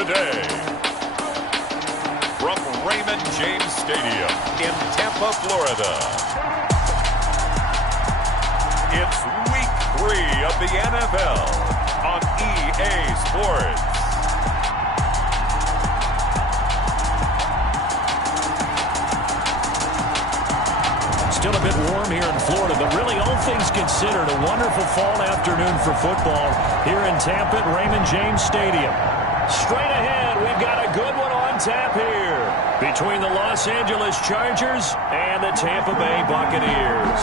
today. From Raymond James Stadium in Tampa, Florida. It's Week 3 of the NFL on EA Sports. Still a bit warm here in Florida, but really all things considered, a wonderful fall afternoon for football here in Tampa at Raymond James Stadium. Straight ahead, we've got a good one on tap here between the Los Angeles Chargers and the Tampa Bay Buccaneers.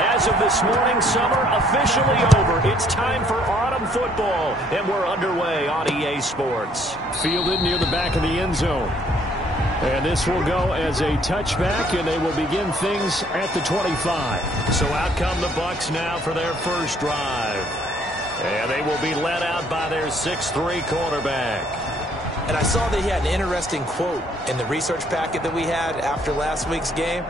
As of this morning, summer officially over. It's time for autumn football, and we're underway on EA Sports. Fielded near the back of the end zone. And this will go as a touchback, and they will begin things at the 25. So out come the Bucs now for their first drive. And they will be led out by their 6'3" quarterback. And I saw that he had an interesting quote in the research packet that we had after last week's game.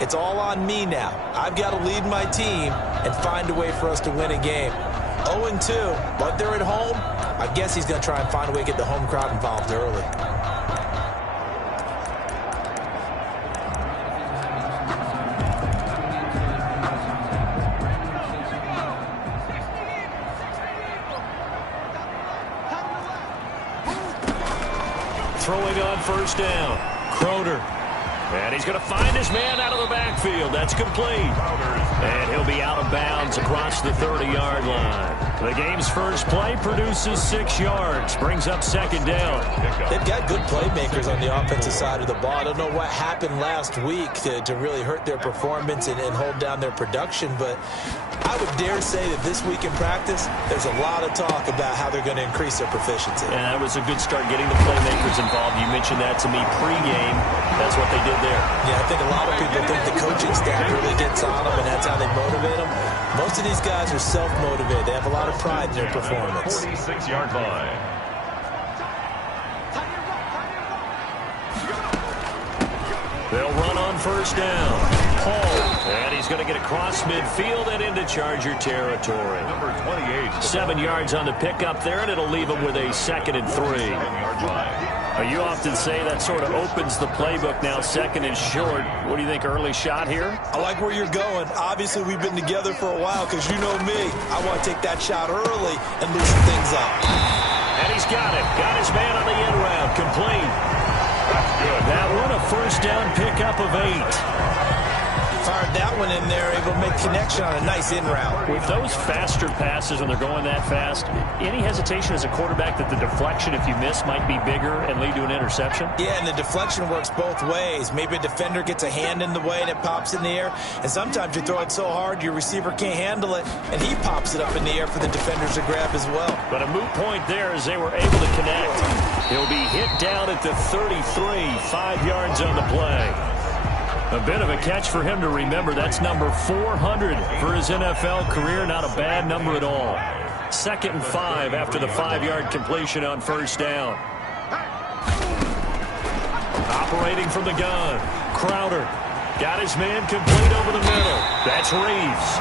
It's all on me now. I've got to lead my team and find a way for us to win a game. 0-2, but they're at home. I guess he's going to try and find a way to get the home crowd involved early. Throwing on first down. Crowder. And he's going to find his man out of the backfield. That's complete. And he'll be out of bounds across the 30-yard line. The game's first play produces 6 yards. Brings up second down. They've got good playmakers on the offensive side of the ball. I don't know what happened last week to really hurt their performance and hold down their production, but I would dare say that this week in practice, there's a lot of talk about how they're going to increase their proficiency. And that was a good start getting the playmakers involved. You mentioned that to me pregame. That's what they did there. Yeah, I think a lot of people think the coaching staff really gets on them, and that's how they motivate them. Most of these guys are self-motivated. They have a lot of pride in their performance. 46-yard line. They'll run on first down. Paul, and he's going to get across midfield and into Charger territory. Number 28. 7 yards on the pickup there, and it'll leave him with a 2nd and 3. 10-yard line. You often say that sort of opens the playbook now, 2nd and short. What do you think, early shot here? I like where you're going. Obviously, we've been together for a while because you know me. I want to take that shot early and loosen things up. And he's got it. Got his man on the end route. Complete. That's good. That one a first down pickup of 8. Fired that one in there, able to make connection on a nice in route. With those faster passes when they're going that fast, any hesitation as a quarterback that the deflection, if you miss, might be bigger and lead to an interception? Yeah, and the deflection works both ways. Maybe a defender gets a hand in the way and it pops in the air, and sometimes you throw it so hard your receiver can't handle it, and he pops it up in the air for the defenders to grab as well. But a moot point there as they were able to connect. He'll be hit down at the 33, 5 yards on the play. A bit of a catch for him to remember. That's number 400 for his NFL career. Not a bad number at all. 2nd and 5 after the 5-yard completion on first down. Operating from the gun. Crowder got his man complete over the middle. That's Reeves.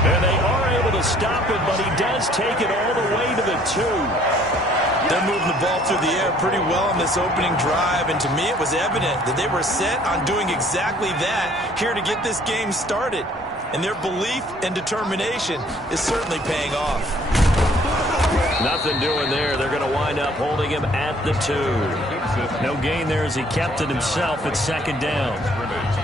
And they are able to stop it, but he does take it all the way to the 2. They're moving the ball through the air pretty well on this opening drive, and to me it was evident that they were set on doing exactly that here to get this game started. And their belief and determination is certainly paying off. Nothing doing there. They're going to wind up holding him at the 2. No gain there as he kept it himself at 2nd down.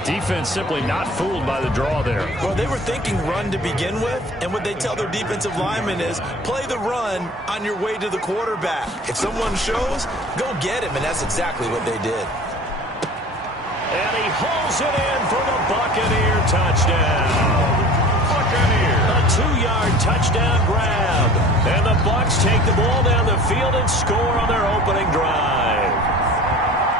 Defense simply not fooled by the draw there. Well, they were thinking run to begin with, and what they tell their defensive linemen is play the run on your way to the quarterback. If someone shows, go get him, and that's exactly what they did. And he hauls it in for the Buccaneer touchdown. Buccaneer. A 2-yard touchdown grab. And the Bucs take the ball down the field and score on their opening drive.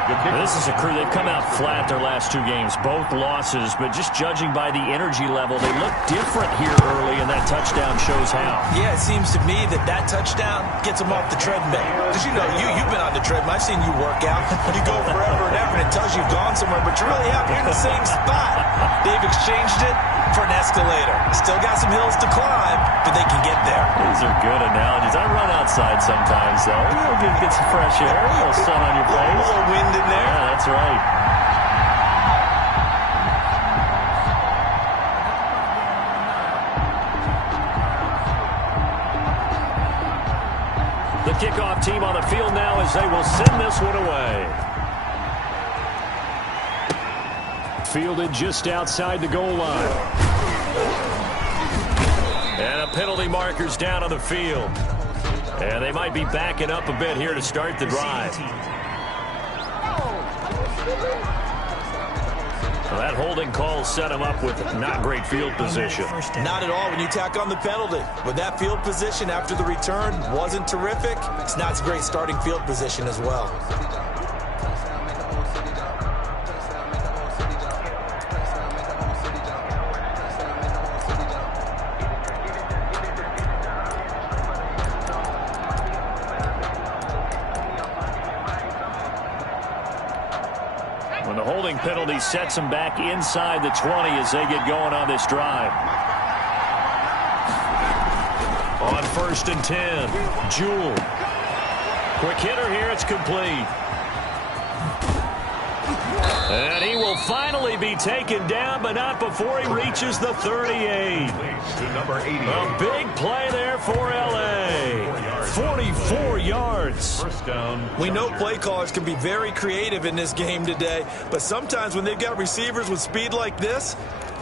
The This is a crew. They've come out flat their last 2 games, both losses, but just judging by the energy level, they look different here early, and that touchdown shows how. Yeah, it seems to me that touchdown gets them off the treadmill. Because, you've been on the treadmill. I've seen you work out. You go forever and ever, and it tells you you've gone somewhere, but you're really happy in the same spot. They've exchanged it for an escalator. Still got some hills to climb, but they can get there. These are good analogies. I run outside sometimes, though. Get some fresh air, a little sun on your face. A little wind in there. Yeah, that's right. The kickoff team on the field now as they will send this one away. Fielded just outside the goal line. And a penalty marker's down on the field. And they might be backing up a bit here to start the drive. Well, that holding call set him up with not great field position. Not at all when you tack on the penalty. With that field position after the return wasn't terrific, it's not a great starting field position as well. When the holding penalty sets them back inside the 20 as they get going on this drive. On 1st and 10, Jewell. Quick hitter here, it's complete. And he will finally be taken down, but not before he reaches the 38. To number 80. A big play there for L.A. 44 yards. First down. We know play callers can be very creative in this game today, but sometimes when they've got receivers with speed like this,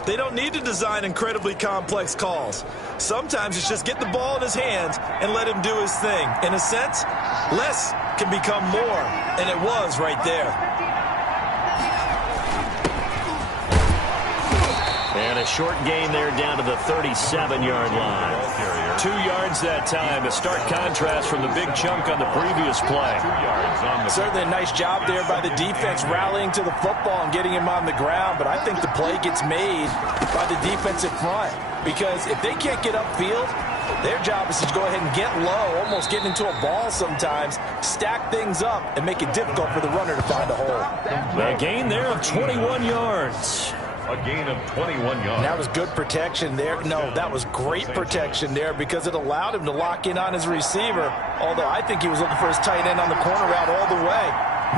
they don't need to design incredibly complex calls. Sometimes it's just get the ball in his hands and let him do his thing. In a sense, less can become more, and it was right there. And a short gain there down to the 37-yard line. 2 yards that time. A stark contrast from the big chunk on the previous play. Certainly a nice job there by the defense rallying to the football and getting him on the ground, but I think the play gets made by the defensive front because if they can't get upfield, their job is to go ahead and get low, almost get into a ball sometimes, stack things up, and make it difficult for the runner to find a hole. A gain there of 21 yards. A gain of 21 yards. That was good protection there. No, that was great protection there because it allowed him to lock in on his receiver, although I think he was looking for his tight end on the corner route all the way.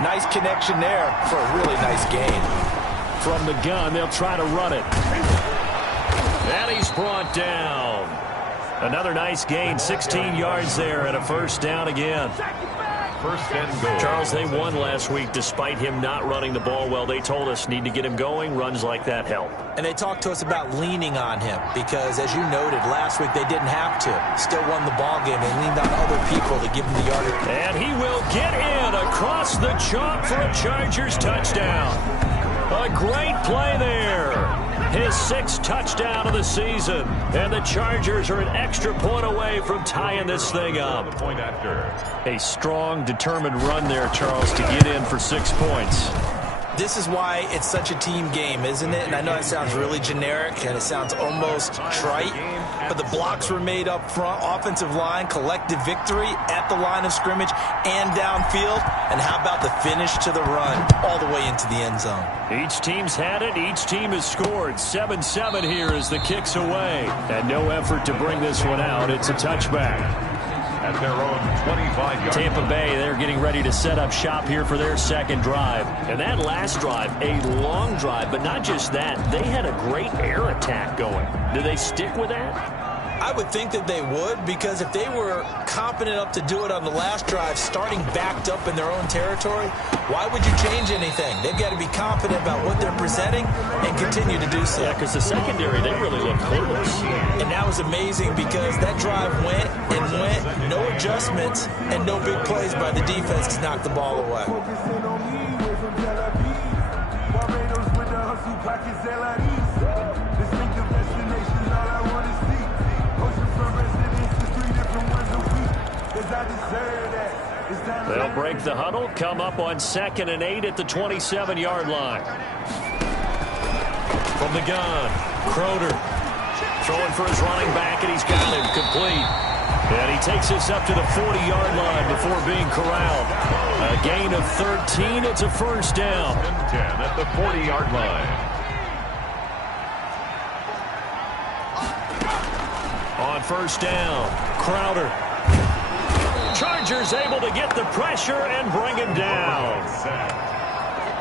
Nice connection there for a really nice gain. From the gun, they'll try to run it. And he's brought down. Another nice gain, 16 yards there and a first down again. First and goal. Charles, they won last week despite him not running the ball well. They told us need to get him going. Runs like that help. And they talked to us about leaning on him because, as you noted, last week they didn't have to. Still won the ball game. They leaned on other people to give him the yardage. And he will get in across the chalk for a Chargers touchdown. A great play there. His 6th touchdown of the season. And the Chargers are an extra point away from tying this thing up. Point after. A strong, determined run there, Charles, to get in for 6 points. This is why it's such a team game, isn't it? And I know it sounds really generic and it sounds almost trite, but the blocks were made up front, offensive line, collective victory at the line of scrimmage and downfield. And how about the finish to the run all the way into the end zone? Each team's had it. Each team has scored. 7-7 here as the kick's away. And no effort to bring this one out. It's a touchback. At their own 25-yard. Tampa Bay, they're getting ready to set up shop here for their second drive. And that last drive, a long drive, but not just that. They had a great air attack going. Do they stick with that? I would think that they would, because if they were confident enough to do it on the last drive, starting backed up in their own territory, why would you change anything? They've got to be confident about what they're presenting and continue to do so. Yeah, because the secondary, they really looked clueless. And that was amazing because that drive went and went, no adjustments, and no big plays by the defense to knock the ball away. They'll break the huddle, come up on 2nd and 8 at the 27-yard line. From the gun, Crowder throwing for his running back, and he's got him complete. And he takes us up to the 40-yard line before being corralled. A gain of 13. It's a first down. 10 at the 40-yard line. On first down, Crowder. Chargers able to get the pressure and bring him down.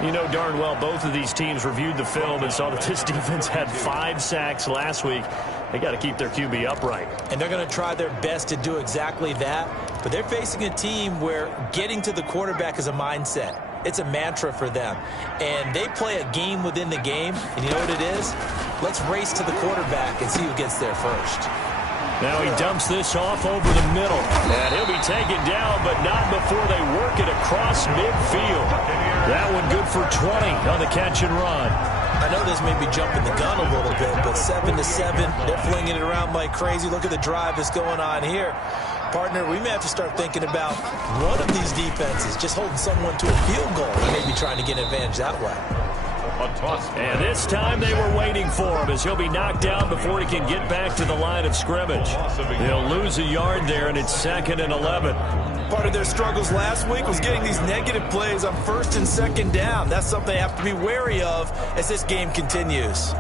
You know darn well both of these teams reviewed the film and saw that this defense had 5 sacks last week. They got to keep their QB upright. And they're going to try their best to do exactly that. But they're facing a team where getting to the quarterback is a mindset. It's a mantra for them. And they play a game within the game. And you know what it is? Let's race to the quarterback and see who gets there first. Now he dumps this off over the middle. And he'll be taken down, but not before they work it across midfield. That one good for 20 on the catch and run. I know this may be jumping the gun a little bit, but 7-7, they're flinging it around like crazy. Look at the drive that's going on here. Partner, we may have to start thinking about one of these defenses just holding someone to a field goal and maybe trying to get an advantage that way. And this time they were waiting for him as he'll be knocked down before he can get back to the line of scrimmage. He'll lose a yard there, and it's 2nd and 11. Part of their struggles last week was getting these negative plays on 1st and 2nd down. That's something they have to be wary of as this game continues.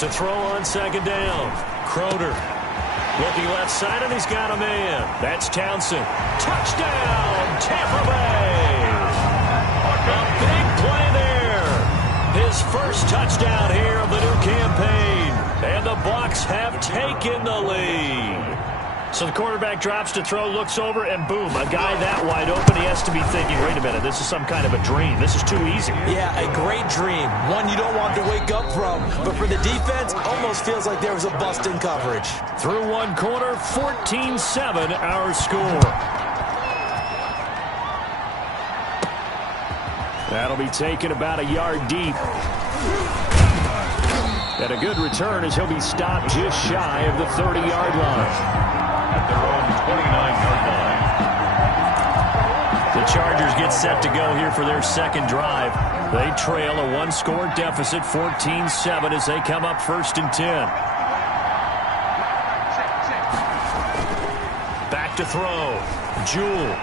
To throw on 2nd down, Crowder looking left side, and he's got a man. That's Townsend. Touchdown, Tampa Bay! A big play there. His first touchdown here of the new campaign. And the Bucs have taken the lead. So the quarterback drops to throw, looks over, and boom, a guy that wide open. He has to be thinking, wait a minute, this is some kind of a dream. This is too easy. Yeah, a great dream. One you don't want to wake up from. But for the defense, almost feels like there was a bust in coverage. Through one quarter, 14-7 our score. That'll be taken about a yard deep. And a good return as he'll be stopped just shy of the 30-yard line. At their own 29-yard line. The Chargers get set to go here for their second drive. They trail a one-score deficit, 14-7, as they come up 1st and 10. Back to throw. Jewell.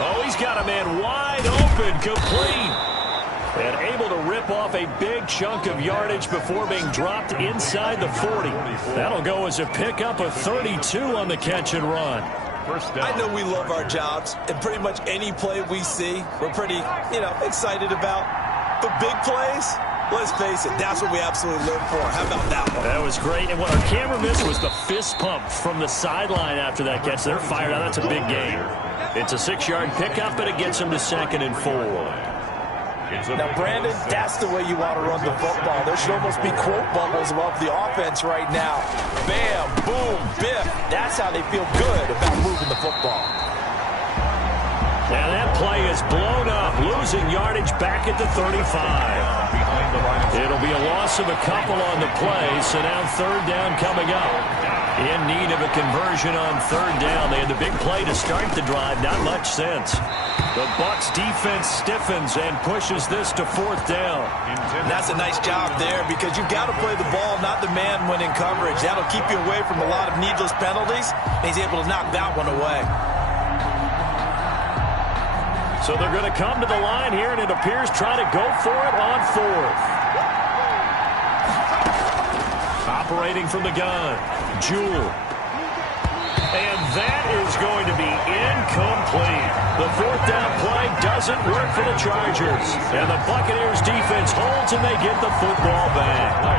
Oh, he's got a man wide open, complete. And able to rip off a big chunk of yardage before being dropped inside the 40. That'll go as a pickup of 32 on the catch and run. I know we love our jobs, and pretty much any play we see, we're pretty, excited about. But big plays, let's face it, that's what we absolutely live for. How about that one? That was great. And what our camera missed was the fist pump from the sideline after that catch. They're fired out. That's a big gain. It's a 6-yard pickup, and it gets them to 2nd and 4. Now, Brandon, that's the way you want to run the football. There should almost be quote bubbles above the offense right now. Bam, boom, biff. That's how they feel good about moving the football. Now that play is blown up, losing yardage back at the 35. It'll be a loss of a couple on the play, so now 3rd down coming up. In need of a conversion on 3rd down. They had the big play to start the drive, not much since. The Bucs defense stiffens and pushes this to 4th down. And that's a nice job there because you've got to play the ball, not the man when in coverage. That'll keep you away from a lot of needless penalties, and he's able to knock that one away. So they're going to come to the line here, and it appears try to go for it on 4th. Operating from the gun, Jewell. And that is going to be incomplete. The 4th down play doesn't work for the Chargers. And the Buccaneers defense holds, and they get the football back.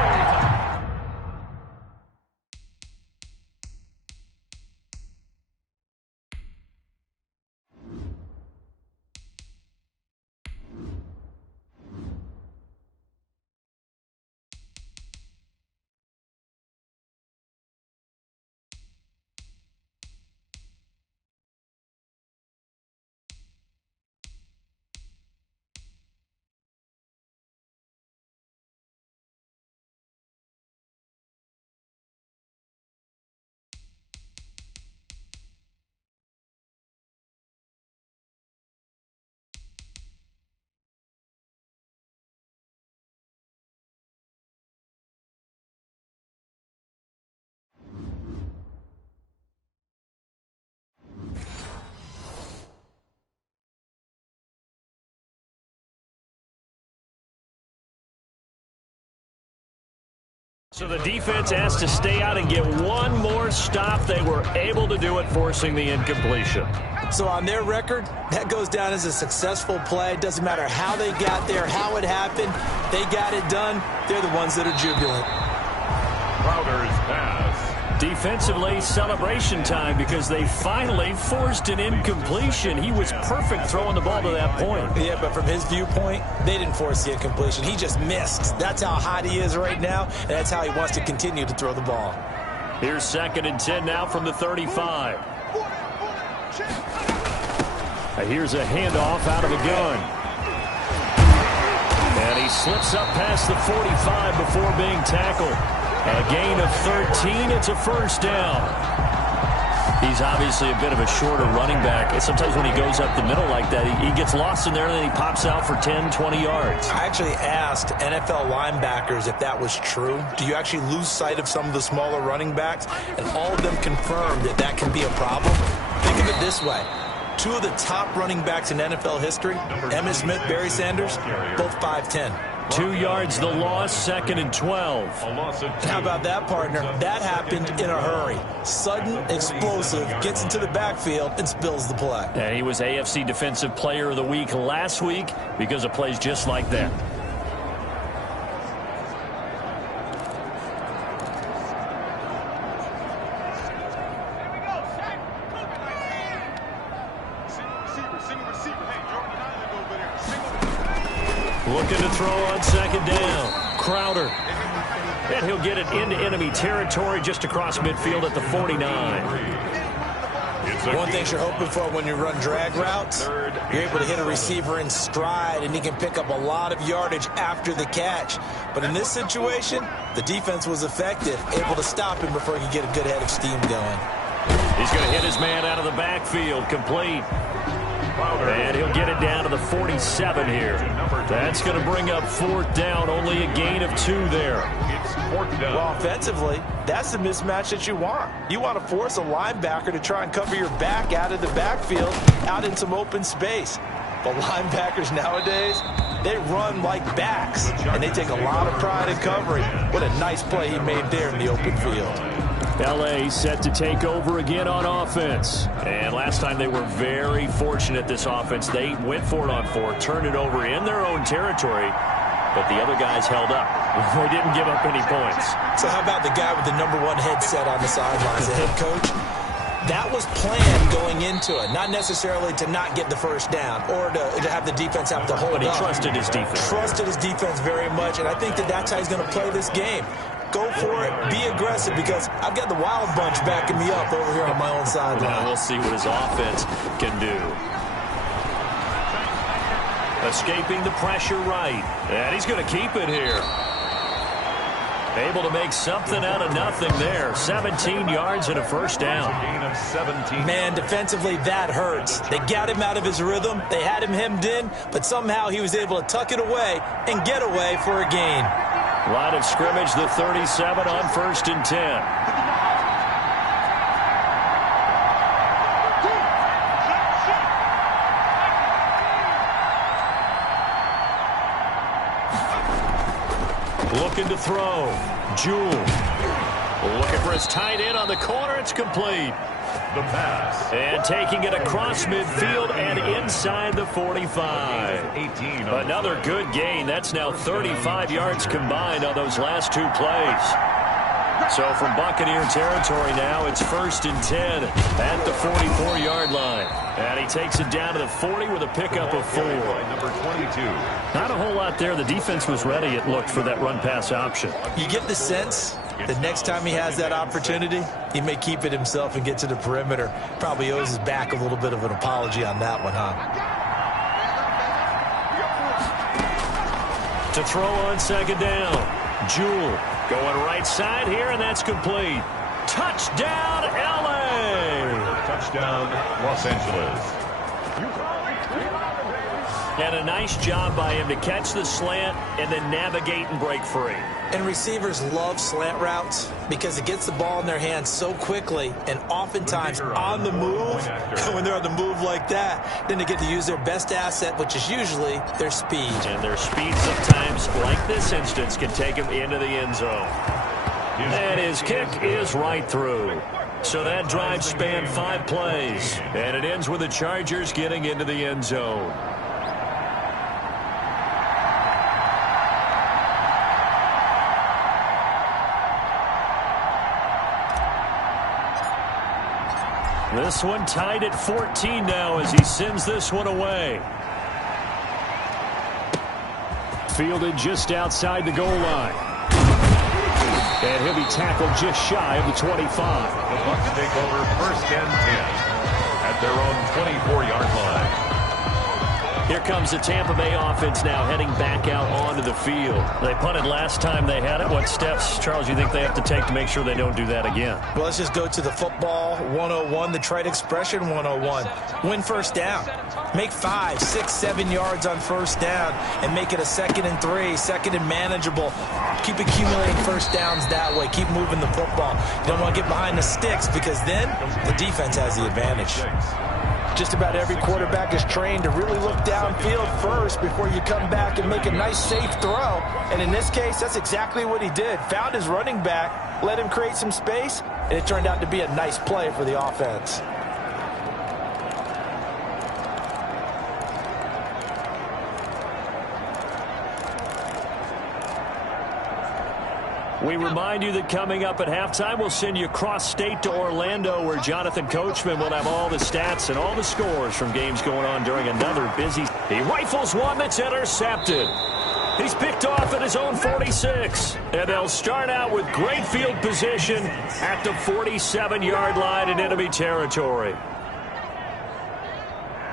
So the defense has to stay out and get one more stop. They were able to do it, forcing the incompletion. So on their record, that goes down as a successful play. It doesn't matter how they got there, how it happened. They got it done. They're the ones that are jubilant. Crowder's pass. Defensively, celebration time because they finally forced an incompletion. He was perfect throwing the ball to that point. Yeah, but from his viewpoint, they didn't force the incompletion. He just missed. That's how hot he is right now, and that's how he wants to continue to throw the ball. Here's 2nd and 10 now from the 35. Here's a handoff out of the gun. And he slips up past the 45 before being tackled. A gain of 13. It's a first down. He's obviously a bit of a shorter running back. And sometimes when he goes up the middle like that, he gets lost in there and then he pops out for 10, 20 yards. I actually asked NFL linebackers if that was true. Do you actually lose sight of some of the smaller running backs? And all of them confirmed that that can be a problem. Think of it this way. 2 of the top running backs in NFL history, Emmitt Smith, Barry Sanders, both 5'10". 2 yards the loss, 2nd and 12. How about that, partner? That happened in a hurry. Sudden, explosive, gets into the backfield and spills the play. And he was AFC Defensive Player of the Week last week because of plays just like that. Looking to throw on 2nd down. Crowder. And he'll get it into enemy territory just across midfield at the 49. One thing you're hoping for when you run drag routes, you're able to hit a receiver in stride, and he can pick up a lot of yardage after the catch. But in this situation, the defense was effective, able to stop him before he could get a good head of steam going. He's going to hit his man out of the backfield, complete. And he'll get it down to the 47 here. That's going to bring up 4th down, only a gain of 2 there. Well, offensively, that's the mismatch that you want. You want to force a linebacker to try and cover your back out of the backfield, out in some open space. But linebackers nowadays, they run like backs, and they take a lot of pride in covering. What a nice play he made there in the open field. L.A. set to take over again on offense. And last time they were very fortunate, this offense. They went for it on 4, turned it over in their own territory, but the other guys held up. They didn't give up any points. So how about the guy with the #1 headset on the sidelines, the head coach? That was planned going into it, not necessarily to not get the first down or to have the defense have to hold up. But he trusted his defense. Trusted his defense very much, and I think that's how he's going to play this game. Go for it, be aggressive, because I've got the wild bunch backing me up over here on my own sideline. Now we'll see what his offense can do. Escaping the pressure right. And he's going to keep it here. Able to make something out of nothing there. 17 yards and a first down. Man, defensively, that hurts. They got him out of his rhythm. They had him hemmed in, but somehow he was able to tuck it away and get away for a gain. Line of scrimmage, the 37 on 1st and 10. Looking to throw. Jewell. Looking for his tight end on the corner. It's complete. The pass. And taking it across midfield and inside the 45. Another good gain. That's now 35 yards combined on those last 2 plays. So from Buccaneer territory now, it's 1st and 10 at the 44-yard line. And he takes it down to the 40 with a pickup of 4. Number 22. Not a whole lot there. The defense was ready, it looked, for that run-pass option. You get the sense that next time he has that opportunity, he may keep it himself and get to the perimeter. Probably owes his back a little bit of an apology on that one, huh? To throw on 2nd down. Jewell going right side here, and that's complete. Touchdown, L.A. Touchdown, Los Angeles. And a nice job by him to catch the slant and then navigate and break free. And receivers love slant routes because it gets the ball in their hands so quickly, and oftentimes on the move. When they're on the move like that, then they get to use their best asset, which is usually their speed. And their speed sometimes, like this instance, can take them into the end zone. And his kick is right through. So that drive spanned 5 plays. And it ends with the Chargers getting into the end zone. This one tied at 14 now as he sends this one away. Fielded just outside the goal line. And he'll be tackled just shy of the 25. The Bucs take over 1st and 10 at their own 24-yard line. Here comes the Tampa Bay offense now heading back out onto the field. They punted last time they had it. What steps, Charles, you think they have to take to make sure they don't do that again? Well, let's just go to the football 101, the trade expression 101. Win 1st down. Make 5, 6, 7 yards on 1st down and make it a 2nd and 3, 2nd and manageable. Keep accumulating 1st downs that way. Keep moving the football. You don't want to get behind the sticks because then the defense has the advantage. Just about every quarterback is trained to really look downfield first before you come back and make a nice, safe throw. And in this case, that's exactly what he did. Found his running back, let him create some space, and it turned out to be a nice play for the offense. We remind you that coming up at halftime, we'll send you cross-state to Orlando, where Jonathan Coachman will have all the stats and all the scores from games going on during another busy. He rifles one that's intercepted. He's picked off at his own 46. And they'll start out with great field position at the 47-yard line in enemy territory.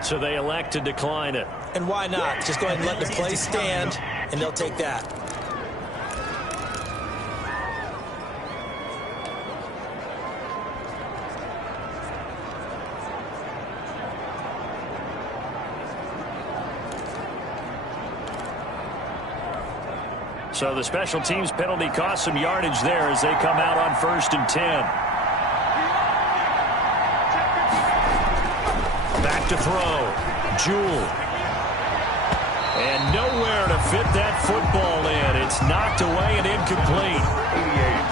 So they elect to decline it. And why not? Just go ahead and let the play stand, and they'll take that. So the special teams penalty cost some yardage there as they come out on 1st and 10. Back to throw. Jewell. And nowhere to fit that football in. It's knocked away and incomplete.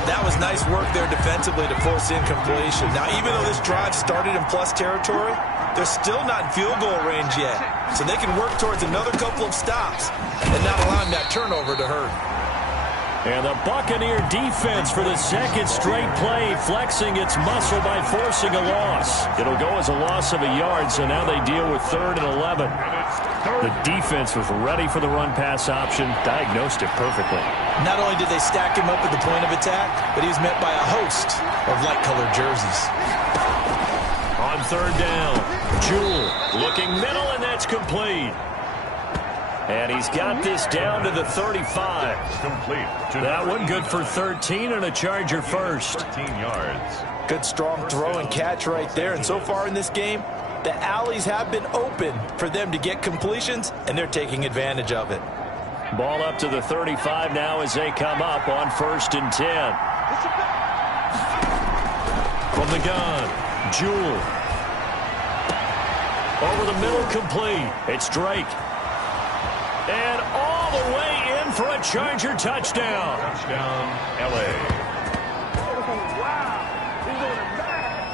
That was nice work there defensively to force incompletion. Now, even though this drive started in plus territory, they're still not in field goal range yet. So they can work towards another couple of stops and not allowing that turnover to hurt. And the Buccaneer defense for the 2nd straight play, flexing its muscle by forcing a loss. It'll go as a loss of a yard, so now they deal with 3rd and 11. The defense was ready for the run-pass option, diagnosed it perfectly. Not only did they stack him up at the point of attack, but he was met by a host of light-colored jerseys. On 3rd down, Jewell looking middle, and that's complete. And he's got this down to the 35. Complete. That one good for 13 and a Charger first. 13 yards. Good strong throw and catch right there. And so far in this game, the alleys have been open for them to get completions, and they're taking advantage of it. Ball up to the 35 now as they come up on 1st and 10. From the gun, Jewell. Over the middle, complete. It's Drake. And all the way in for a Charger touchdown. Touchdown, L.A.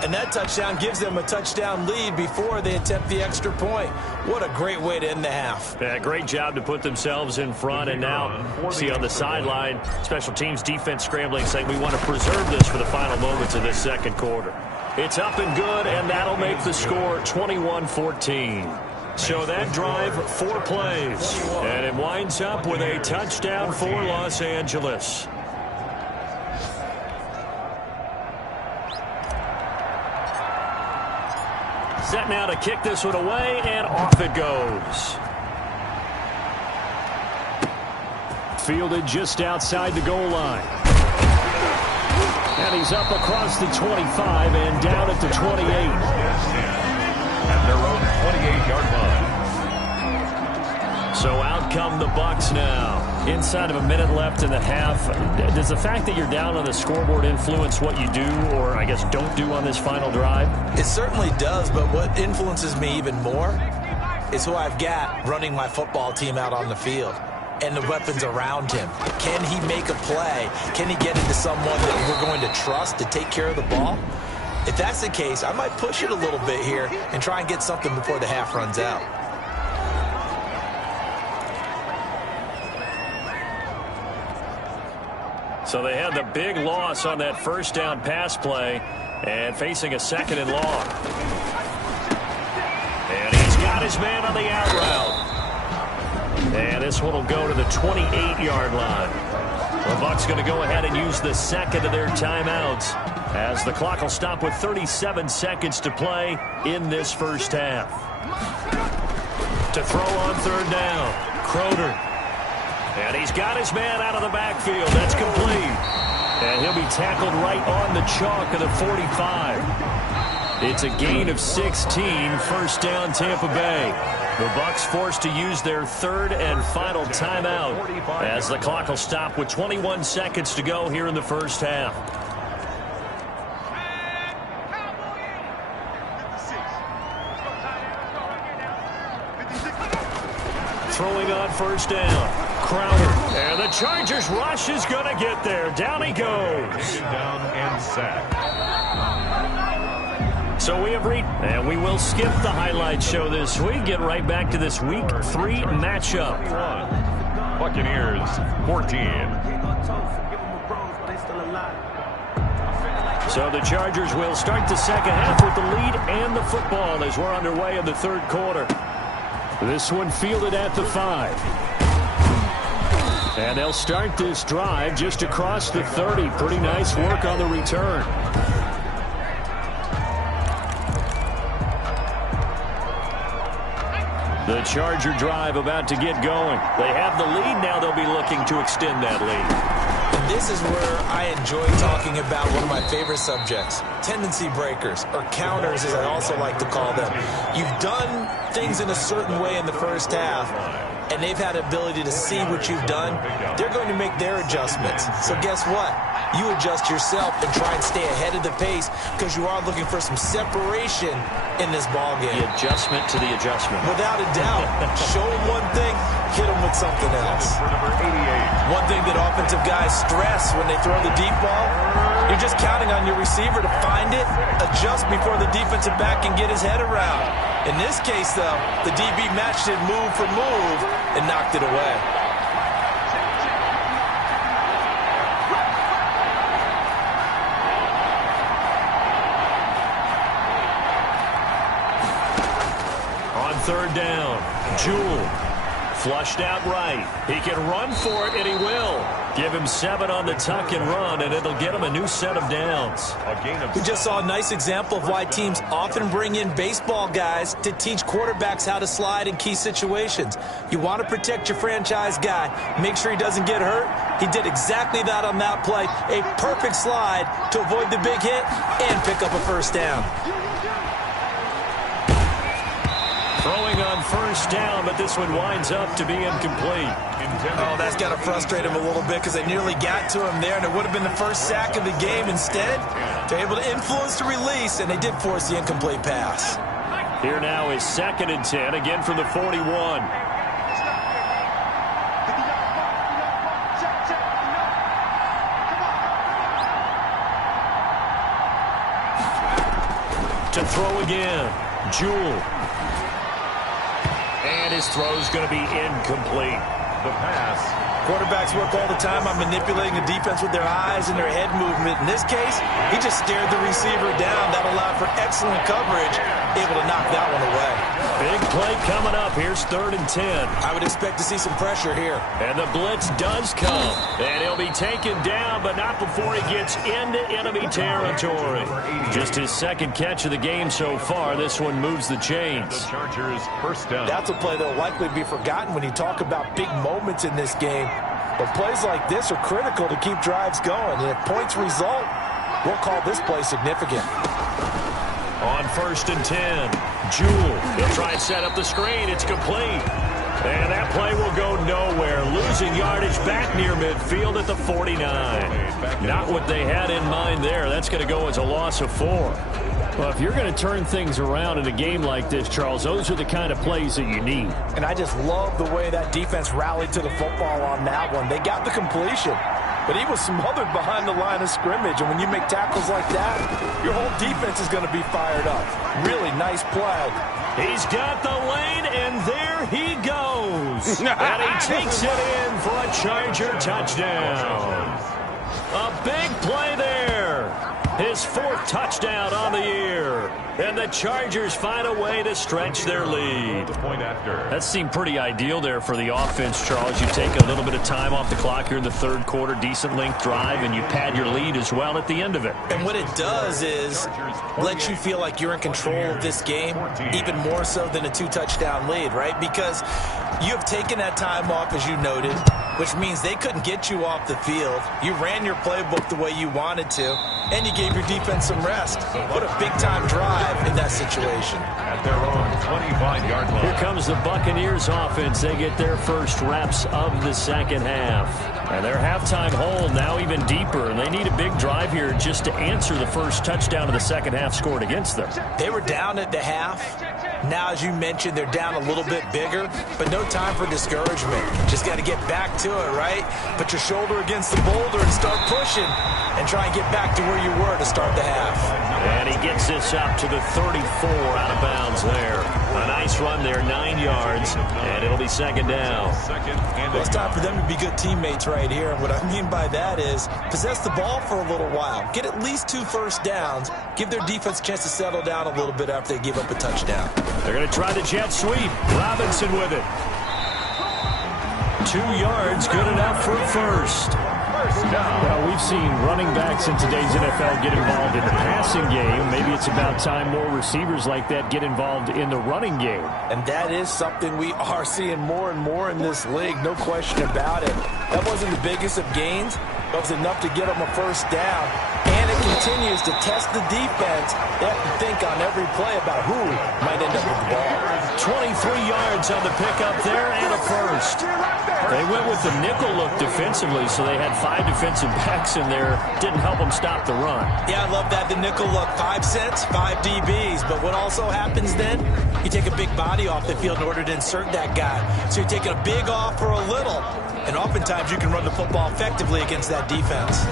And that touchdown gives them a touchdown lead before they attempt the extra point. What a great way to end the half. Yeah, great job to put themselves in front. And now, see on the sideline, special teams defense scrambling, saying we want to preserve this for the final moments of this 2nd quarter. It's up and good, and that'll make the score 21-14. So that drive, 4 plays. And it winds up with a touchdown for Los Angeles. Set now to kick this one away, and off it goes. Fielded just outside the goal line. And he's up across the 25 and down at the 28. At their own 28-yard line. So out come the Bucs now. Inside of a minute left in the half. Does the fact that you're down on the scoreboard influence what you do, or I guess don't do on this final drive? It certainly does, but what influences me even more is who I've got running my football team out on the field. and the weapons around him. Can he make a play? Can he get into someone that we're going to trust to take care of the ball? If that's the case, I might push it a little bit here and try and get something before the half runs out. So they had the big loss on that first down pass play and facing a 2nd and long. And he's got his man on the out route. And this one will go to the 28-yard line. The Bucs going to go ahead and use the second of their timeouts as the clock will stop with 37 seconds to play in this first half. To throw on 3rd down, Crowder. And he's got his man out of the backfield. That's complete. And he'll be tackled right on the chalk of the 45. It's a gain of 16, first down Tampa Bay. The Bucs forced to use their 3rd and final timeout as the clock will stop with 21 seconds to go here in the first half. Throwing on 1st down, Crowder. And the Chargers rush is going to get there. Down he goes. Down and sacked. So we have reached, and we will skip the highlight show this week. Get right back to this Week 3 matchup. Buccaneers 14. So the Chargers will start the second half with the lead and the football as we're underway in the 3rd quarter. This one fielded at the 5. And they'll start this drive just across the 30. Pretty nice work on the return. The Charger drive about to get going. They have the lead. Now they'll be looking to extend that lead. And this is where I enjoy talking about one of my favorite subjects, tendency breakers, or counters as I also like to call them. You've done things in a certain way in the first half, and they've had the ability to see what you've done. They're going to make their adjustments. So guess what? You adjust yourself and try and stay ahead of the pace because you are looking for some separation in this ballgame. The adjustment to the adjustment. Without a doubt. Show them one thing, hit them with something else. One thing that offensive guys stress when they throw the deep ball, you're just counting on your receiver to find it, adjust before the defensive back can get his head around. In this case, though, the DB matched it move for move and knocked it away. On 3rd down, Jewell flushed out right. He can run for it, and he will. Give him 7 on the tuck and run, and it'll get him a new set of downs. We just saw a nice example of why teams often bring in baseball guys to teach quarterbacks how to slide in key situations. You want to protect your franchise guy. Make sure he doesn't get hurt. He did exactly that on that play. A perfect slide to avoid the big hit and pick up a first down. Throwing on 1st down, but this one winds up to be incomplete. Oh, that's got to frustrate him a little bit because they nearly got to him there, and it would have been the first sack of the game. Instead, they're able to influence the release, and they did force the incomplete pass. Here now is 2nd and 10, again from the 41. To throw again, Jewell. And his throw's going to be incomplete. The pass. Quarterbacks work all the time on manipulating the defense with their eyes and their head movement. In this case, he just stared the receiver down. That allowed for excellent coverage, able to knock that one away. Big play coming up. Here's 3rd and 10. I would expect to see some pressure here. And the blitz does come. And he'll be taken down, but not before he gets into enemy territory. Just his 2nd catch of the game so far. This one moves the chains. The Chargers first down. That's a play that will likely be forgotten when you talk about big moments in this game. But plays like this are critical to keep drives going. And if points result, we'll call this play significant. On 1st and 10, Jewell. He'll try and set up the screen. It's complete. And that play will go nowhere. Losing yardage back near midfield at the 49. Not what they had in mind there. That's going to go as a loss of 4. Well, if you're going to turn things around in a game like this, Charles, those are the kind of plays that you need. And I just love the way that defense rallied to the football on that one. They got the completion, but he was smothered behind the line of scrimmage. And when you make tackles like that, your whole defense is going to be fired up. Really nice play. He's got the lane, and there he goes. And he takes it in for a Charger touchdown. A big play there. His 4th touchdown on the year. And the Chargers find a way to stretch their lead. That seemed pretty ideal there for the offense, Charles. You take a little bit of time off the clock here in the 3rd quarter, decent length drive, and you pad your lead as well at the end of it. And what it does is let you feel like you're in control of this game, even more so than a 2-touchdown lead, right? Because you have taken that time off, as you noted, which means they couldn't get you off the field. You ran your playbook the way you wanted to, and you gave your defense some rest. What a big-time drive in that situation. At their own 25-yard line. Here comes the Buccaneers offense. They get their first reps of the second half. And their halftime hole now even deeper, and they need a big drive here just to answer the first touchdown of the second half scored against them. They were down at the half. Now, as you mentioned, they're down a little bit bigger, but no time for discouragement. Just got to get back to it, right? Put your shoulder against the boulder and start pushing and try and get back to where you were to start the half. And he gets this up to the 34 out of bounds there. A nice run there, 9 yards, and it'll be second down. Well, it's time for them to be good teammates right here. And what I mean by that is possess the ball for a little while. Get at least 2 first downs. Give their defense a chance to settle down a little bit after they give up a touchdown. They're going to try the jet sweep. Robinson with it. 2 yards, good enough for a first. Well, we've seen running backs in today's NFL get involved in the passing game. Maybe it's about time more receivers like that get involved in the running game. And that is something we are seeing more and more in this league, no question about it. That wasn't the biggest of gains. That was enough to get them a first down. And it continues to test the defense. They have to think on every play about who might end up with the ball. 23 yards on the pickup there and a first. They went with the nickel look defensively, so they had 5 defensive backs in there. Didn't help them stop the run. Yeah, I love that, the nickel look. 5 cents, 5 DBs. But what also happens then, you take a big body off the field in order to insert that guy. So you're taking a big off for a little. And oftentimes you can run the football effectively against that defense.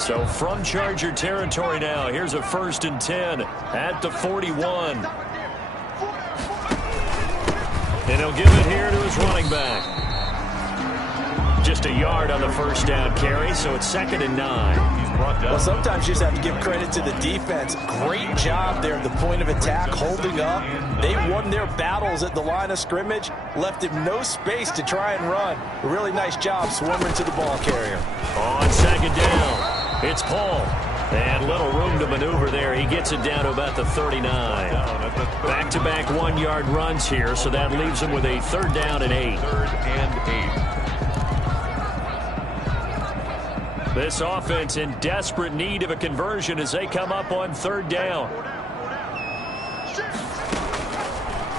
So from Charger territory now, here's a 1st and 10 at the 41. And he'll give it here to his running back. Just a yard on the first down carry, so it's 2nd and 9. Well, sometimes you just have to give credit to the defense. Great job there at the point of attack, holding up. They won their battles at the line of scrimmage, left him no space to try and run. A really nice job swarming to the ball carrier. On 2nd down, it's Paul. And little room to maneuver there. He gets it down to about the 39. Back-to-back 1-yard runs here, so that leaves him with a 3rd down and 8. 3rd and 8. This offense in desperate need of a conversion as they come up on 3rd down.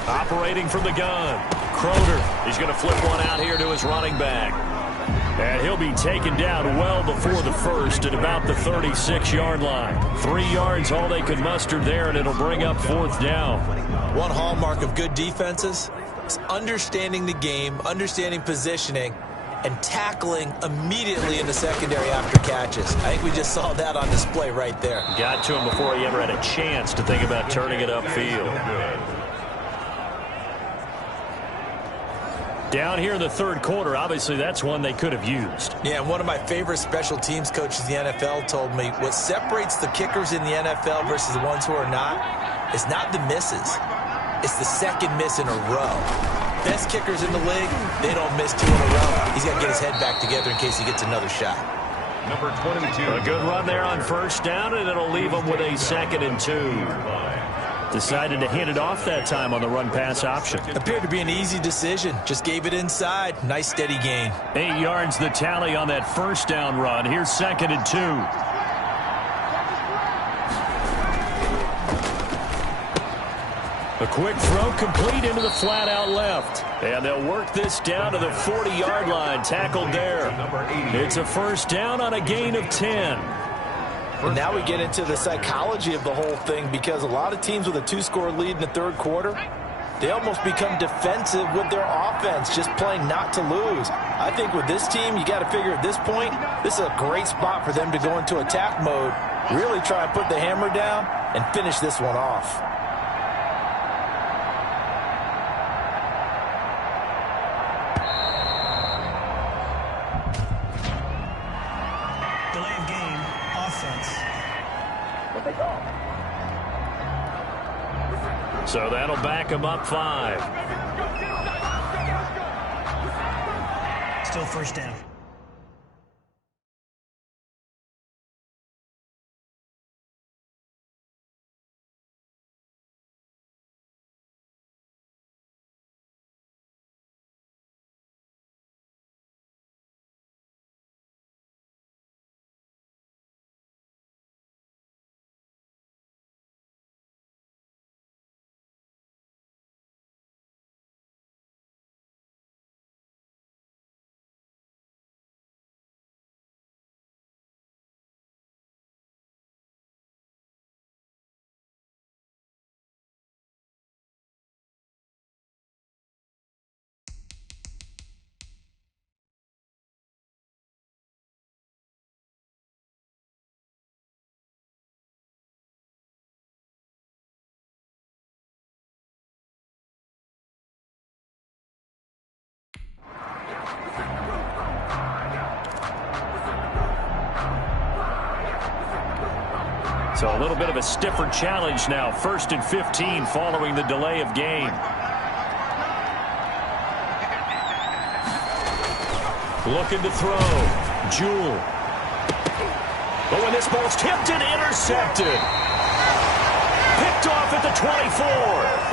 Operating from the gun. Croner, he's going to flip one out here to his running back. And he'll be taken down well before the first at about the 36-yard line. 3 yards, all they could muster there, and it'll bring up 4th down. One hallmark of good defenses is understanding the game, understanding positioning, and tackling immediately in the secondary after catches. I think we just saw that on display right there. Got to him before he ever had a chance to think about turning it upfield. Down here in the 3rd quarter, obviously that's one they could have used. Yeah, and one of my favorite special teams coaches in the NFL told me what separates the kickers in the NFL versus the ones who are not is not the misses. It's the second miss in a row. Best kickers in the league, they don't miss 2 in a row. He's got to get his head back together in case he gets another shot. Number 22. A good run there on 1st down, and it'll leave him with a 2nd and 2. Decided to hand it off that time on the run-pass option. Appeared to be an easy decision. Just gave it inside. Nice steady gain. 8 yards the tally on that 1st down run. Here's 2nd and 2. A quick throw complete into the flat out left. And they'll work this down to the 40-yard line. Tackled there. It's a first down on a gain of 10. And now we get into the psychology of the whole thing, because a lot of teams with a 2-score lead in the third quarter, they almost become defensive with their offense, just playing not to lose. I think with this team, you got to figure at this point, this is a great spot for them to go into attack mode, really try and put the hammer down and finish this one off. Delay of game, offense. So that'll back them up 5. Still first down. So a little bit of a stiffer challenge now. 1st and 15 following the delay of game. Looking to throw. Jewell. But when this ball's tipped and intercepted. Picked off at the 24.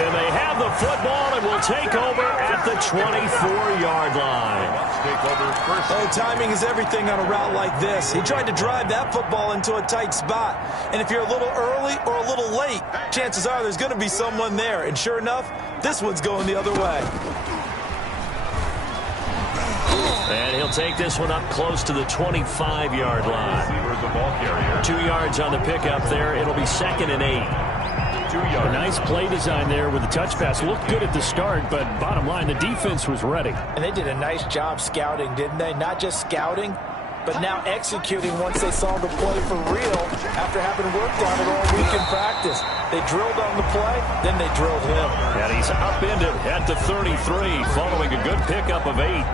And they have the football and will take over at the 24-yard line. Oh, timing is everything on a route like this. He tried to drive that football into a tight spot. And if you're a little early or a little late, chances are there's going to be someone there. And sure enough, this one's going the other way. And he'll take this one up close to the 25-yard line. 2 yards on the pickup there. It'll be 2nd and 8. A nice play design there with the touch pass. Looked good at the start, but bottom line, the defense was ready. And they did a nice job scouting, didn't they? Not just scouting, but now executing once they saw the play for real after having worked on it all week in practice. They drilled on the play, then they drilled him. And he's upended at the 33 following a good pickup of 8.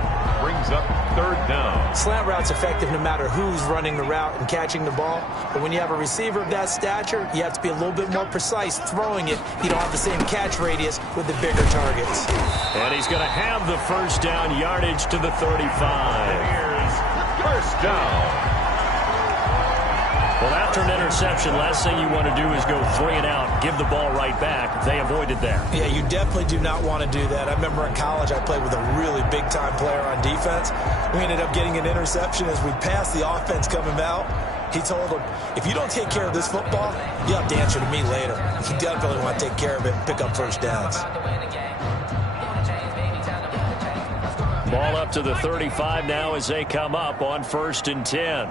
Brings up 3rd down. Slant route's effective no matter who's running the route and catching the ball. But when you have a receiver of that stature, you have to be a little bit more precise throwing it. You don't have the same catch radius with the bigger targets. And he's going to have the first down yardage to the 35. Here's first down. Well, after an interception, last thing you want to do is go 3 and out, give the ball right back. They avoided that. Yeah, you definitely do not want to do that. I remember in college I played with a really big-time player on defense. We ended up getting an interception as we passed the offense coming out. He told him, if you don't take care of this football, you have to answer to me later. You definitely want to take care of it and pick up first downs. Ball up to the 35 now as they come up on 1st and 10.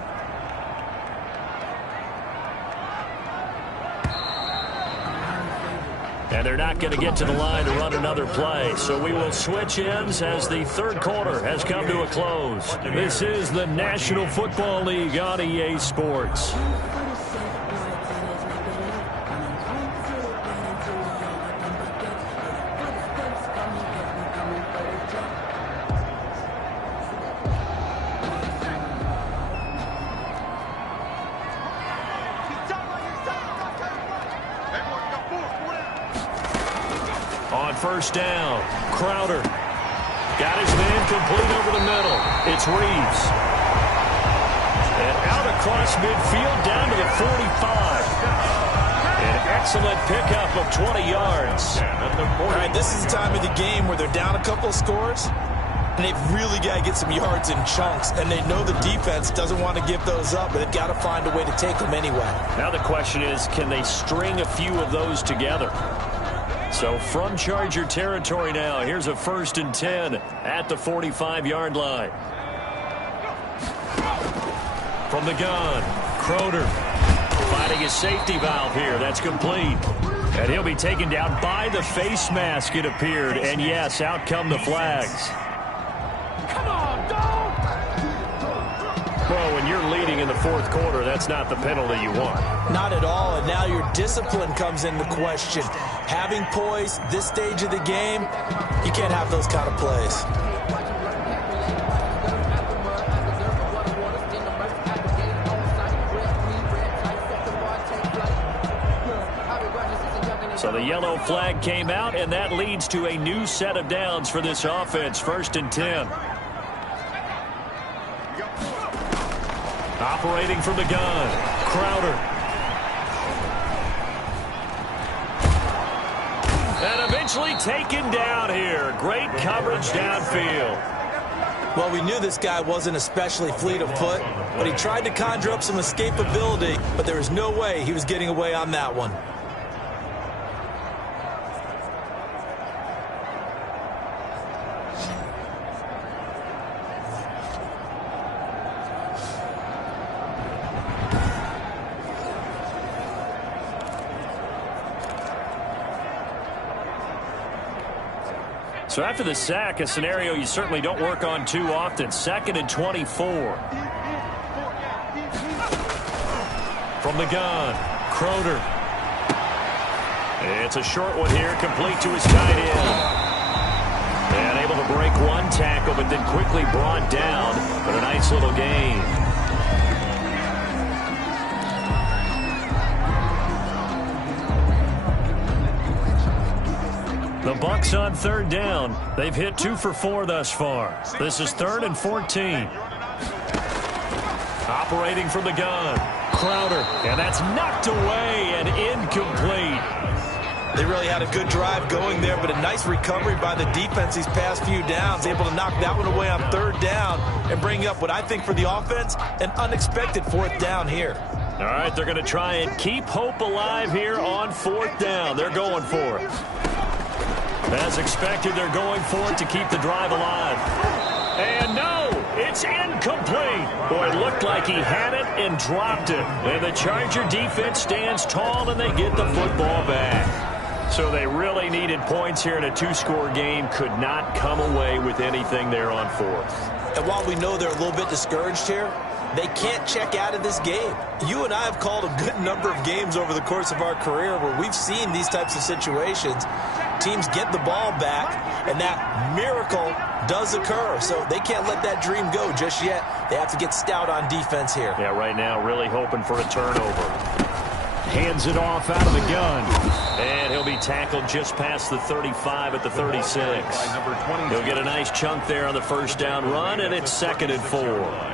And they're not going to get to the line to run another play. So we will switch ends as the third quarter has come to a close. This is the National Football League on EA Sports. On first down, Crowder got his man complete over the middle. It's Reeves. And out across midfield down to the 45. An excellent pickup of 20 yards. All right, this is the time of the game where they're down a couple of scores, and they've really got to get some yards in chunks, and they know the defense doesn't want to give those up, but they've got to find a way to take them anyway. Now the question is, can they string a few of those together? So from Charger territory now, here's a 1st and 10 at the 45-yard line. From the gun, Crowder finding his safety valve here. That's complete. And he'll be taken down by the face mask, it appeared. And yes, out come the flags. Come on, dog! Well, when you're leading in the 4th quarter, that's not the penalty you want. Not at all, and now your discipline comes into question. Having poise this stage of the game, you can't have those kind of plays. So the yellow flag came out, and that leads to a new set of downs for this offense. 1st and 10. Operating from the gun, Crowder. And eventually taken down here. Great coverage downfield. Well, we knew this guy wasn't especially fleet of foot, but he tried to conjure up some escapability, but there was no way he was getting away on that one. So after the sack, a scenario you certainly don't work on too often. 2nd and 24. From the gun, Crowder. It's a short one here, complete to his tight end. And able to break one tackle, but then quickly brought down for a nice little gain. The Bucs on 3rd down. They've hit 2 for 4 thus far. This is 3rd and 14. Operating from the gun, Crowder. And that's knocked away and incomplete. They really had a good drive going there, but a nice recovery by the defense these past few downs. Able to knock that one away on 3rd down and bring up what I think for the offense, an unexpected 4th down here. All right, they're going to try and keep hope alive here on 4th down. They're going for it. As expected, they're going for it to keep the drive alive. And no, it's incomplete. Boy, it looked like he had it and dropped it. And the Charger defense stands tall, and they get the football back. So they really needed points here in a 2-score game. Could not come away with anything there on 4th. And while we know they're a little bit discouraged here, they can't check out of this game. You and I have called a good number of games over the course of our career where we've seen these types of situations. Teams get the ball back, and that miracle does occur. So they can't let that dream go just yet. They have to get stout on defense here. Yeah, right now really hoping for a turnover. Hands it off out of the gun. And he'll be tackled just past the 35 at the 36. He'll get a nice chunk there on the 1st down run, and it's 2nd and 4.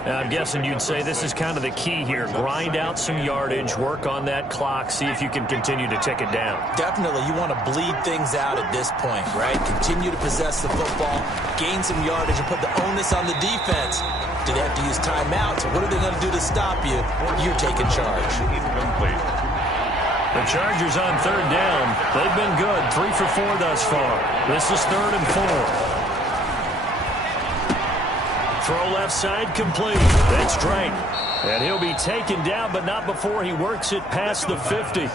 I'm guessing you'd say this is kind of the key here. Grind out some yardage, work on that clock, see if you can continue to tick it down. Definitely. You want to bleed things out at this point, right? Continue to possess the football, gain some yardage, and put the onus on the defense. Do they have to use timeouts? What are they going to do to stop you? You're taking charge. The Chargers on 3rd down. They've been good. 3 for 4 thus far. This is 3rd and 4. Throw left side complete. That's Drake. And he'll be taken down, but not before he works it past the 50.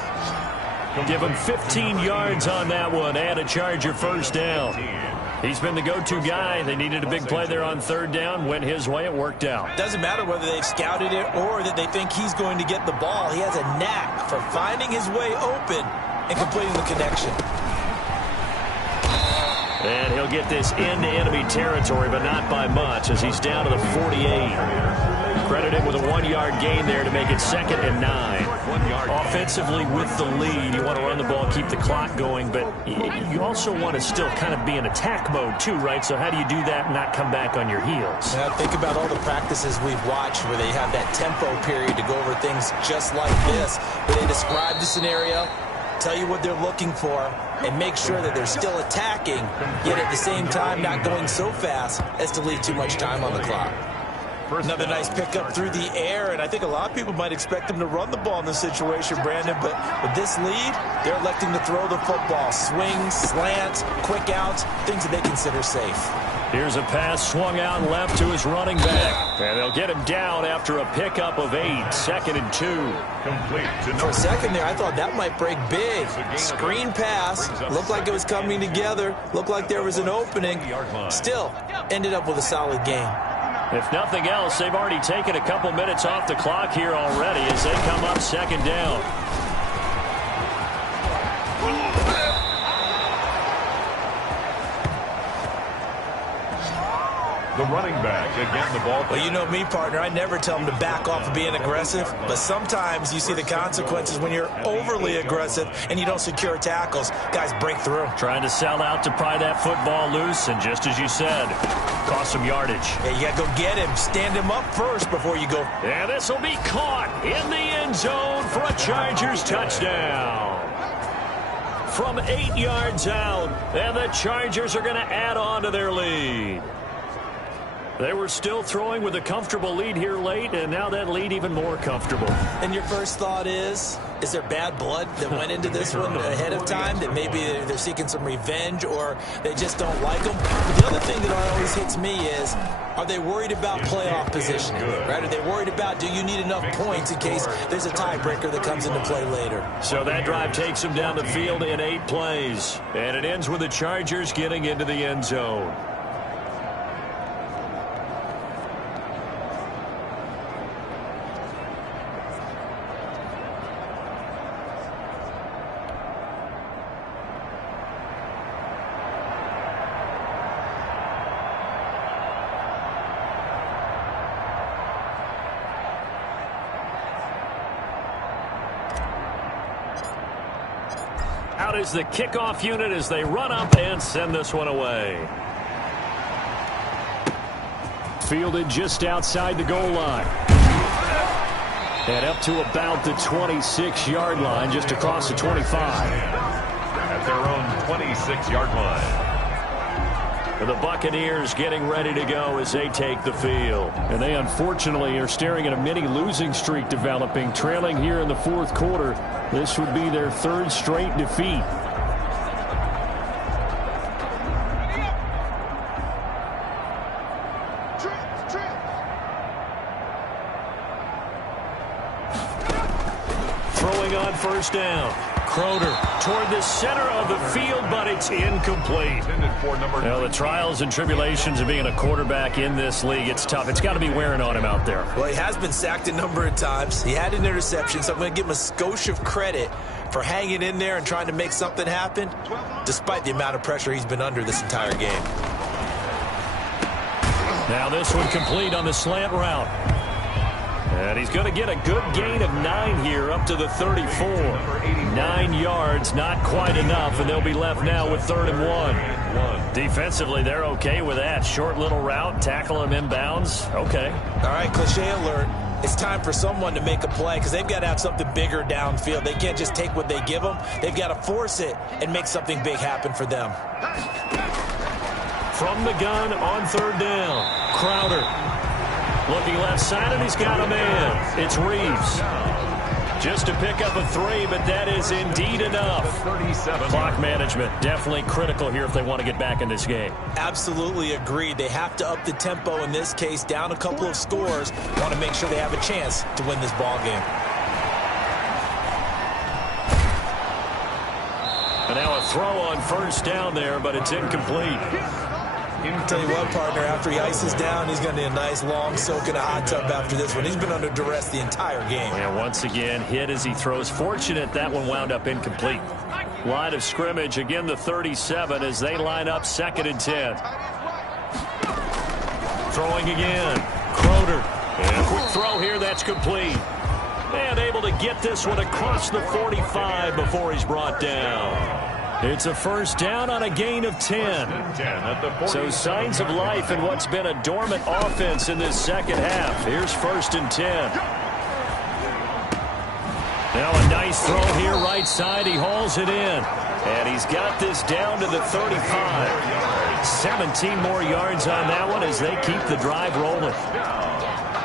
Give him 15 yards on that one and a Charger 1st down. He's been the go-to guy. They needed a big play there on 3rd down. Went his way. It worked out. Doesn't matter whether they've scouted it or that they think he's going to get the ball. He has a knack for finding his way open and completing the connection. And he'll get this into enemy territory, but not by much, as he's down to the 48. Credit him with a 1-yard gain there to make it 2nd and 9. Offensively with the lead, you want to run the ball, keep the clock going, but you also want to still kind of be in attack mode too, right? So how do you do that and not come back on your heels? Yeah, think about all the practices we've watched where they have that tempo period to go over things just like this, where they describe the scenario, tell you what they're looking for, and make sure that they're still attacking, yet at the same time not going so fast as to leave too much time on the clock. Another nice pickup through the air, and I think a lot of people might expect him to run the ball in this situation, Brandon, but with this lead, they're electing to throw the football. Swings, slants, quick outs, things that they consider safe. Here's a pass swung out left to his running back. And they'll get him down after a pickup of 8. 2nd and 2. For a second there, I thought that might break big. Screen pass. Looked like it was coming together. Looked like there was an opening. Still, ended up with a solid game. If nothing else, they've already taken a couple minutes off the clock here already as they come up 2nd down. The running back again, the ball. Well, you know me, partner. I never tell them to back off of being aggressive, but sometimes you see the consequences when you're overly aggressive and you don't secure tackles. Guys break through. Trying to sell out to pry that football loose, and just as you said, cost some yardage. Yeah, you got to go get him. Stand him up first before you go. And this will be caught in the end zone for a Chargers touchdown. From 8 yards out, and the Chargers are going to add on to their lead. They were still throwing with a comfortable lead here late, and now that lead even more comfortable. And your first thought is there bad blood that went into this one ahead of time, that maybe they're seeking some revenge or they just don't like them? But the other thing that always hits me is, are they worried about playoff positioning? Right? Are they worried about, do you need enough points in case there's a tiebreaker that comes into play later? So that drive takes them down the field in 8 plays, and it ends with the Chargers getting into the end zone. Out is the kickoff unit as they run up and send this one away. Fielded just outside the goal line. And up to about the 26-yard line, just across the 25. At their own 26-yard line. The Buccaneers getting ready to go as they take the field. And they unfortunately are staring at a mini losing streak developing, trailing here in the 4th quarter. This would be their 3rd straight defeat. Throwing on 1st down. Crowder toward the center of the field, but it's incomplete. Now, the trials and tribulations of being a quarterback in this league, it's tough. It's got to be wearing on him out there. Well, he has been sacked a number of times. He had an interception, so I'm going to give him a skosh of credit for hanging in there and trying to make something happen, despite the amount of pressure he's been under this entire game. Now this one complete on the slant route. And he's going to get a good gain of 9 here up to the 34. 9 yards, not quite enough, and they'll be left now with 3rd and 1. Defensively, they're okay with that. Short little route, tackle him inbounds. Okay. All right, cliche alert. It's time for someone to make a play because they've got to have something bigger downfield. They can't just take what they give them. They've got to force it and make something big happen for them. From the gun on 3rd down, Crowder. Looking left side, and he's got a man. It's Reeves. Just to pick up a 3, but that is indeed enough. Clock management, definitely critical here if they want to get back in this game. Absolutely agreed. They have to up the tempo in this case, down a couple of scores. Want to make sure they have a chance to win this ball game. And now a throw on 1st down there, but it's incomplete. I'll tell you what, partner, after he ices down, he's going to need a nice long soak in a hot tub after this one. He's been under duress the entire game. And once again, hit as he throws. Fortunate that one wound up incomplete. Line of scrimmage, again the 37 as they line up 2nd and 10. Throwing again. Crowder. And a quick throw here, that's complete. And able to get this one across the 45 before he's brought down. It's a 1st down on a gain of 10. So signs of life in what's been a dormant offense in this 2nd half. Here's 1st and 10. Now a nice throw here right side. He hauls it in. And he's got this down to the 35. 17 more yards on that one as they keep the drive rolling.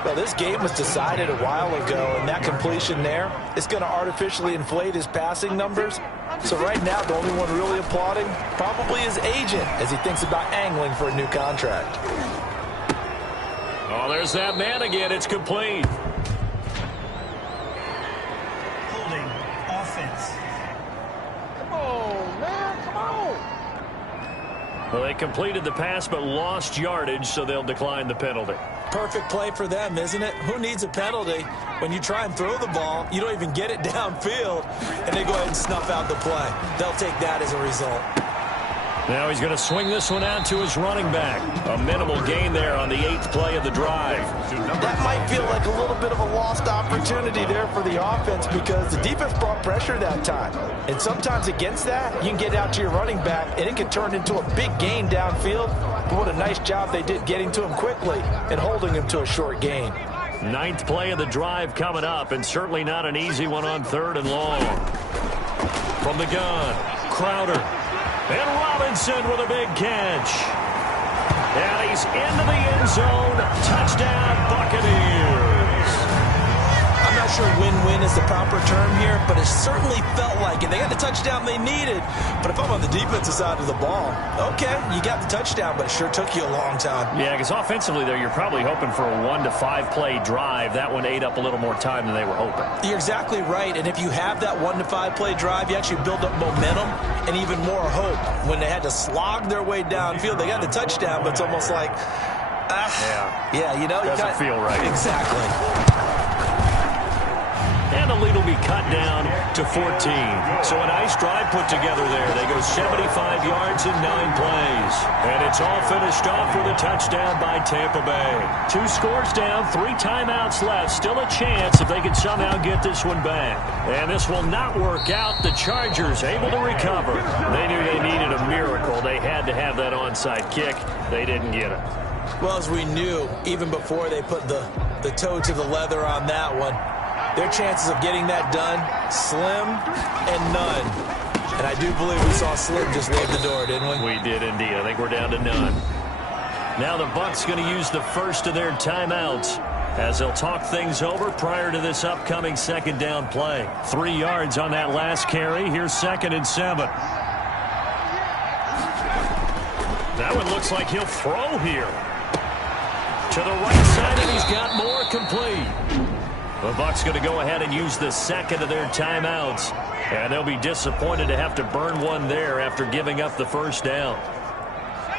Well, this game was decided a while ago, and that completion there is going to artificially inflate his passing numbers. So right now, the only one really applauding probably his agent as he thinks about angling for a new contract. Oh, there's that man again. It's complete. Holding offense. Come on, man. Come on. Well, they completed the pass but lost yardage, so they'll decline the penalty. Perfect play for them, isn't it? Who needs a penalty? When you try and throw the ball, you don't even get it downfield, and they go ahead and snuff out the play. They'll take that as a result. Now he's going to swing this one out to his running back. A minimal gain there on the 8th play of the drive. That might feel like a little bit of a lost opportunity there for the offense because the defense brought pressure that time. And sometimes against that, you can get out to your running back, and it can turn into a big gain downfield. But what a nice job they did getting to him quickly and holding him to a short gain. 9th play of the drive coming up, and certainly not an easy one on 3rd and long. From the gun, Crowder. And Robinson with a big catch. And he's into the end zone. Touchdown, Buccaneers. I'm not sure win-win is the proper term here, but it certainly felt like it. They got the touchdown they needed. But if I'm on the defensive side of the ball, okay, you got the touchdown, but it sure took you a long time. Yeah, because offensively, there, you're probably hoping for a 1 to 5 play drive. That one ate up a little more time than they were hoping. You're exactly right, and if you have that 1 to 5 play drive, you actually build up momentum and even more hope. When they had to slog their way downfield, they got the touchdown, but it's almost like, yeah, you know. Doesn't feel right. Exactly. And the lead will be cut down to 14. So a nice drive put together there. They go 75 yards in 9 plays. And it's all finished off with a touchdown by Tampa Bay. 2 scores down, 3 timeouts left. Still a chance if they can somehow get this one back. And this will not work out. The Chargers able to recover. They knew they needed a miracle. They had to have that onside kick. They didn't get it. Well, as we knew, even before they put the toe to the leather on that one, their chances of getting that done, slim and none. And I do believe we saw Slim just leave the door, didn't we? We did indeed. I think we're down to none. Now the Bucs going to use the first of their timeouts as they'll talk things over prior to this upcoming 2nd down play. 3 yards on that last carry. Here's 2nd and 7. That one looks like he'll throw here. To the right side, and he's got more complete. The Bucs going to go ahead and use the 2nd of their timeouts. And they'll be disappointed to have to burn one there after giving up the 1st down.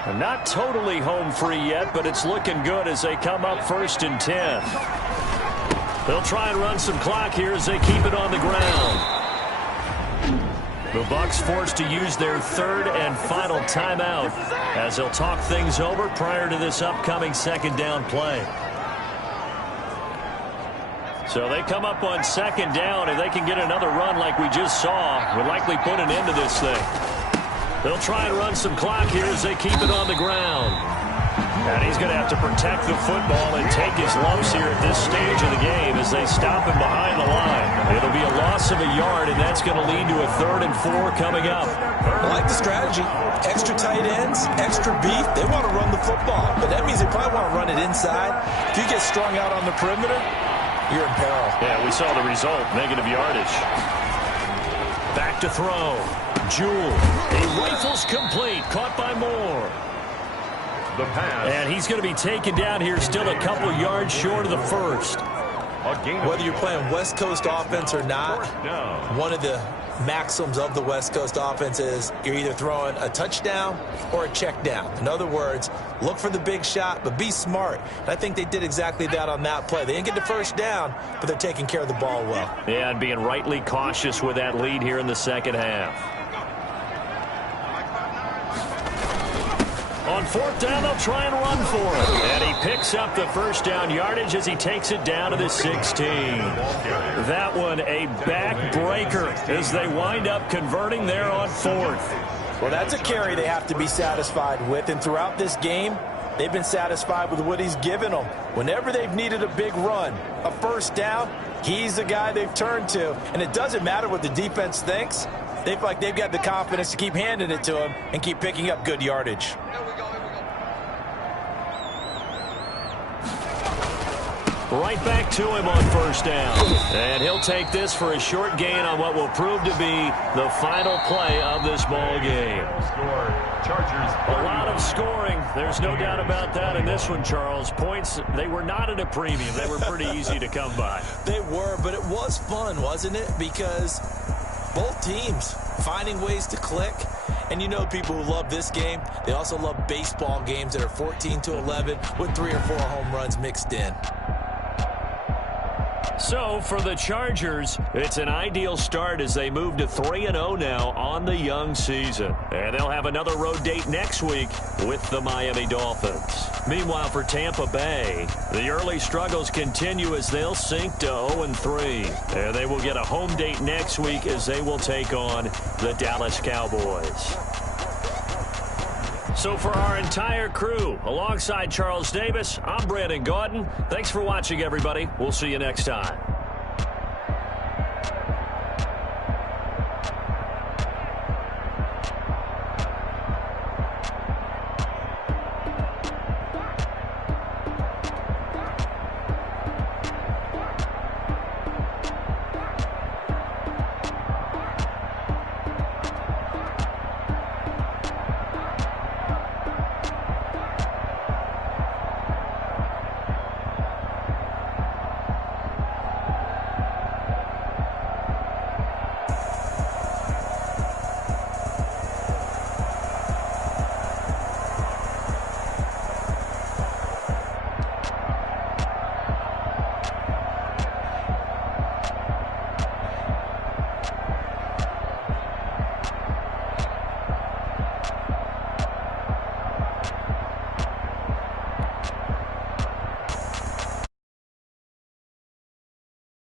And not totally home free yet, but it's looking good as they come up 1st and 10. They'll try and run some clock here as they keep it on the ground. The Bucs forced to use their 3rd and final timeout as they'll talk things over prior to this upcoming 2nd down play. So they come up on 2nd down. If they can get another run like we just saw, would likely put an end to this thing. They'll try and run some clock here as they keep it on the ground. And he's going to have to protect the football and take his lumps here at this stage of the game as they stop him behind the line. It'll be a loss of a yard, and that's going to lead to a 3rd and 4 coming up. I like the strategy. Extra tight ends, extra beef. They want to run the football, but that means they probably want to run it inside. If you get strung out on the perimeter, you're in peril. Yeah, we saw the result. Negative yardage. Back to throw. Jewell. He rifles complete. Caught by Moore. The pass. And he's going to be taken down here still a couple yards short of the 1st. Whether you're playing West Coast offense or not, one of the maxims of the West Coast offense is you're either throwing a touchdown or a check down. In other words, look for the big shot, but be smart. And I think they did exactly that on that play. They didn't get the 1st down, but they're taking care of the ball well. Yeah, and being rightly cautious with that lead here in the 2nd half. On 4th down, they'll try and run for it. And he picks up the 1st down yardage as he takes it down to the 16. That one a backbreaker as they wind up converting there on 4th. Well, that's a carry they have to be satisfied with. And throughout this game, they've been satisfied with what he's given them. Whenever they've needed a big run, a 1st down, he's the guy they've turned to. And it doesn't matter what the defense thinks. They feel like they've got the confidence to keep handing it to him and keep picking up good yardage. Right back to him on first down. And he'll take this for a short gain on what will prove to be the final play of this ball game. A lot of scoring. There's no doubt about that in this one, Charles. Points, they were not at a premium. They were pretty easy to come by. They were, but it was fun, wasn't it? Because both teams finding ways to click. And you know people who love this game, they also love baseball games that are 14-11 with 3 or 4 home runs mixed in. So, for the Chargers, it's an ideal start as they move to 3-0 now on the young season. And they'll have another road date next week with the Miami Dolphins. Meanwhile, for Tampa Bay, the early struggles continue as they'll sink to 0-3. And they will get a home date next week as they will take on the Dallas Cowboys. So for our entire crew, alongside Charles Davis, I'm Brandon Gaudin. Thanks for watching, everybody. We'll see you next time.